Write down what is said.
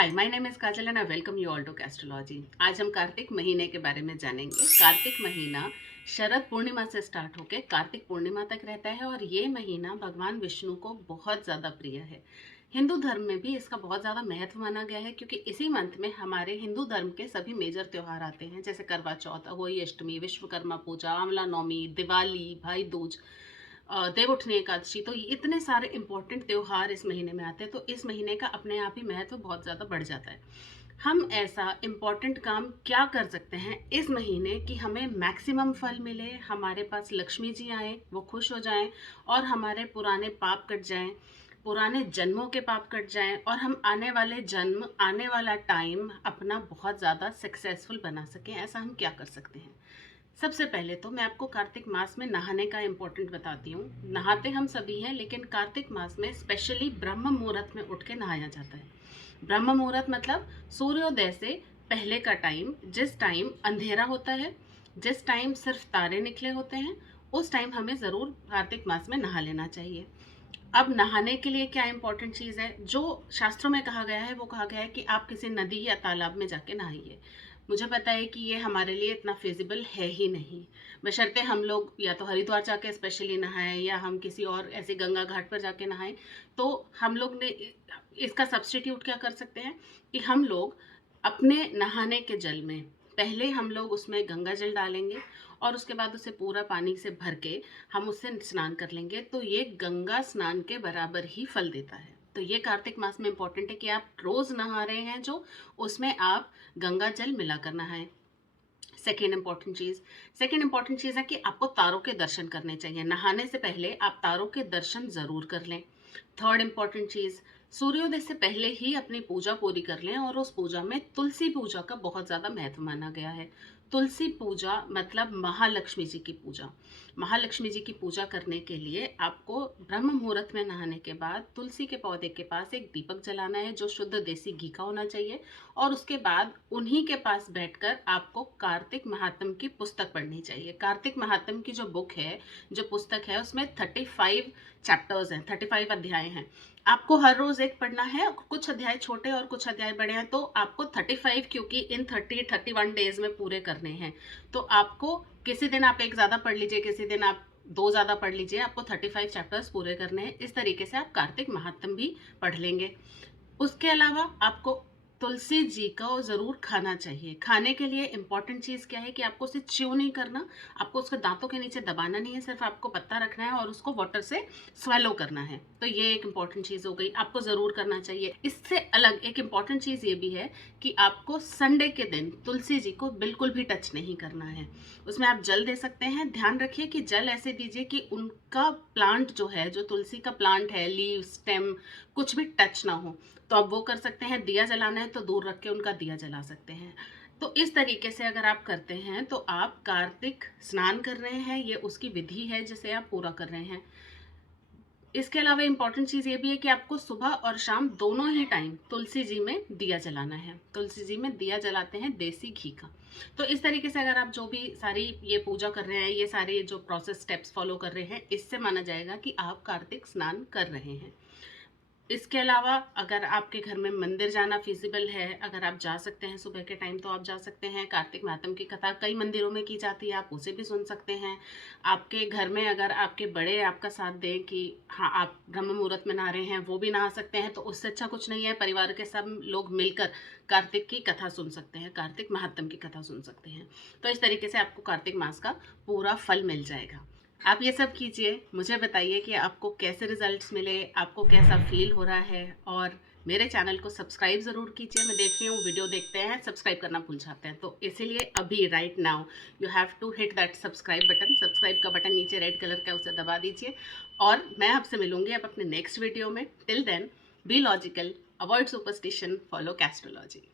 Hi, my name is Kajal and I welcome you all to astrology. आज हम कार्तिक महीने के बारे में जानेंगे। कार्तिक महीना शरद पूर्णिमा से स्टार्ट होकर कार्तिक पूर्णिमा तक रहता है और ये महीना भगवान विष्णु को बहुत ज़्यादा प्रिय है। हिंदू धर्म में भी इसका बहुत ज़्यादा महत्व माना गया है क्योंकि इसी मंथ में हमारे हिंदू धर्म के सभी मेजर त्यौहार आते हैं, जैसे करवा चौथ, अहोई अष्टमी, विश्वकर्मा पूजा, आंवला नवमी, दिवाली, भाई दूज, देवउठनी एकादशी। तो इतने सारे इंपॉर्टेंट त्योहार इस महीने में आते हैं, तो इस महीने का अपने आप ही महत्व बहुत ज़्यादा बढ़ जाता है। हम ऐसा इम्पॉर्टेंट काम क्या कर सकते हैं इस महीने कि हमें मैक्सिमम फल मिले, हमारे पास लक्ष्मी जी आए, वो खुश हो जाएं और हमारे पुराने पाप कट जाएं, पुराने जन्मों के पाप कट जाएं और हम आने वाले जन्म, आने वाला टाइम अपना बहुत ज़्यादा सक्सेसफुल बना सकें। ऐसा हम क्या कर सकते हैं? सबसे पहले तो मैं आपको कार्तिक मास में नहाने का इम्पोर्टेंट बताती हूँ। नहाते हम सभी हैं, लेकिन कार्तिक मास में स्पेशली ब्रह्म मुहूर्त में उठ के नहाया जाता है। ब्रह्म मुहूर्त मतलब सूर्योदय से पहले का टाइम, जिस टाइम अंधेरा होता है, जिस टाइम सिर्फ तारे निकले होते हैं, उस टाइम हमें ज़रूर कार्तिक मास में नहा लेना चाहिए। अब नहाने के लिए क्या इंपॉर्टेंट चीज़ है, जो शास्त्रों में कहा गया है, वो कहा गया है कि आप किसी नदी या तालाब में जाके नहाइए। मुझे पता है कि ये हमारे लिए इतना फिजिबल है ही नहीं, बशर्ते हम लोग या तो हरिद्वार जाके स्पेशली नहाएं या हम किसी और ऐसे गंगा घाट पर जाके नहाएं। तो हम लोग ने इसका सब्स्टिट्यूट क्या कर सकते हैं कि हम लोग अपने नहाने के जल में पहले हम लोग उसमें गंगा जल डालेंगे और उसके बाद उसे पूरा पानी से भर के हम उससे स्नान कर लेंगे, तो ये गंगा स्नान के बराबर ही फल देता है। तो ये कार्तिक मास में इंपॉर्टेंट है कि आप रोज नहा रहे हैं जो, उसमें आप गंगा जल मिला कर नहाएं। सेकेंड इंपॉर्टेंट चीज़ है कि आपको तारों के दर्शन करने चाहिए। नहाने से पहले आप तारों के दर्शन ज़रूर कर लें। थर्ड इंपॉर्टेंट चीज़, सूर्योदय से पहले ही अपनी पूजा पूरी कर लें और उस पूजा में तुलसी पूजा का बहुत ज़्यादा महत्व माना गया है। तुलसी पूजा मतलब महालक्ष्मी जी की पूजा। महालक्ष्मी जी की पूजा करने के लिए आपको ब्रह्म मुहूर्त में नहाने के बाद तुलसी के पौधे के पास एक दीपक जलाना है जो शुद्ध देसी घी का होना चाहिए, और उसके बाद उन्हीं के पास बैठकर आपको कार्तिक महात्म की पुस्तक पढ़नी चाहिए। कार्तिक महात्म की जो बुक है, जो पुस्तक है, उसमें 35 चैप्टर्स हैं, 35 अध्याय हैं। आपको हर रोज एक पढ़ना है। कुछ अध्याय छोटे और कुछ अध्याय बड़े हैं, तो आपको 35, क्योंकि इन 31 डेज में पूरे करने हैं, तो आपको किसी दिन आप एक ज़्यादा पढ़ लीजिए, किसी दिन आप दो ज़्यादा पढ़ लीजिए, आपको 35 चैप्टर्स पूरे करने हैं। इस तरीके से आप कार्तिक महात्म भी पढ़ लेंगे। उसके अलावा आपको तुलसी जी का ज़रूर खाना चाहिए। खाने के लिए इंपॉर्टेंट चीज़ क्या है कि आपको उसे च्यू नहीं करना, आपको उसके दांतों के नीचे दबाना नहीं है, सिर्फ आपको पत्ता रखना है और उसको वाटर से स्वेलो करना है। तो ये एक इंपॉर्टेंट चीज़ हो गई, आपको ज़रूर करना चाहिए। इससे अलग एक इंपॉर्टेंट चीज़ ये भी है कि आपको संडे के दिन तुलसी जी को बिल्कुल भी टच नहीं करना है। उसमें आप जल दे सकते हैं, ध्यान रखिए कि जल ऐसे दीजिए कि उनका प्लांट जो है, जो तुलसी का प्लांट है, लीव, स्टेम, कुछ भी टच ना हो। तो आप वो कर सकते हैं। दिया जलाना है तो दूर रख के उनका दिया जला सकते हैं। तो इस तरीके से अगर आप करते हैं तो आप कार्तिक स्नान कर रहे हैं, ये उसकी विधि है जिसे आप पूरा कर रहे हैं। इसके अलावा इंपॉर्टेंट चीज़ ये भी है कि आपको सुबह और शाम दोनों ही टाइम तुलसी जी में दिया जलाना है। तुलसी जी में दिया जलाते हैं देसी घी का। तो इस तरीके से अगर आप जो भी सारी ये पूजा कर रहे हैं, ये सारे जो प्रोसेस स्टेप्स फॉलो कर रहे हैं, इससे माना जाएगा कि आप कार्तिक स्नान कर रहे हैं। इसके अलावा अगर आपके घर में मंदिर जाना फिजिबल है, अगर आप जा सकते हैं सुबह के टाइम, तो आप जा सकते हैं। कार्तिक महात्म की कथा कई मंदिरों में की जाती है, आप उसे भी सुन सकते हैं। आपके घर में अगर आपके बड़े आपका साथ दें कि हाँ आप ब्रह्म मुहूर्त में नहा रहे हैं, वो भी नहा सकते हैं, तो उससे अच्छा कुछ नहीं है। परिवार के सब लोग मिलकर कार्तिक की कथा सुन सकते हैं, कार्तिक महात्म की कथा सुन सकते हैं। तो इस तरीके से आपको कार्तिक मास का पूरा फल मिल जाएगा। आप ये सब कीजिए, मुझे बताइए कि आपको कैसे रिजल्ट्स मिले, आपको कैसा फील हो रहा है, और मेरे चैनल को सब्सक्राइब ज़रूर कीजिए। मैं देख रही हूँ वीडियो देखते हैं, सब्सक्राइब करना भूल जाते हैं, तो इसीलिए अभी right now you have to hit that subscribe button. Subscribe का बटन नीचे रेड कलर का, उसे दबा दीजिए। और मैं आपसे मिलूंगी अब अपने नेक्स्ट वीडियो में। Till then, be logical, avoid superstition, follow कैस्ट्रोलॉजी।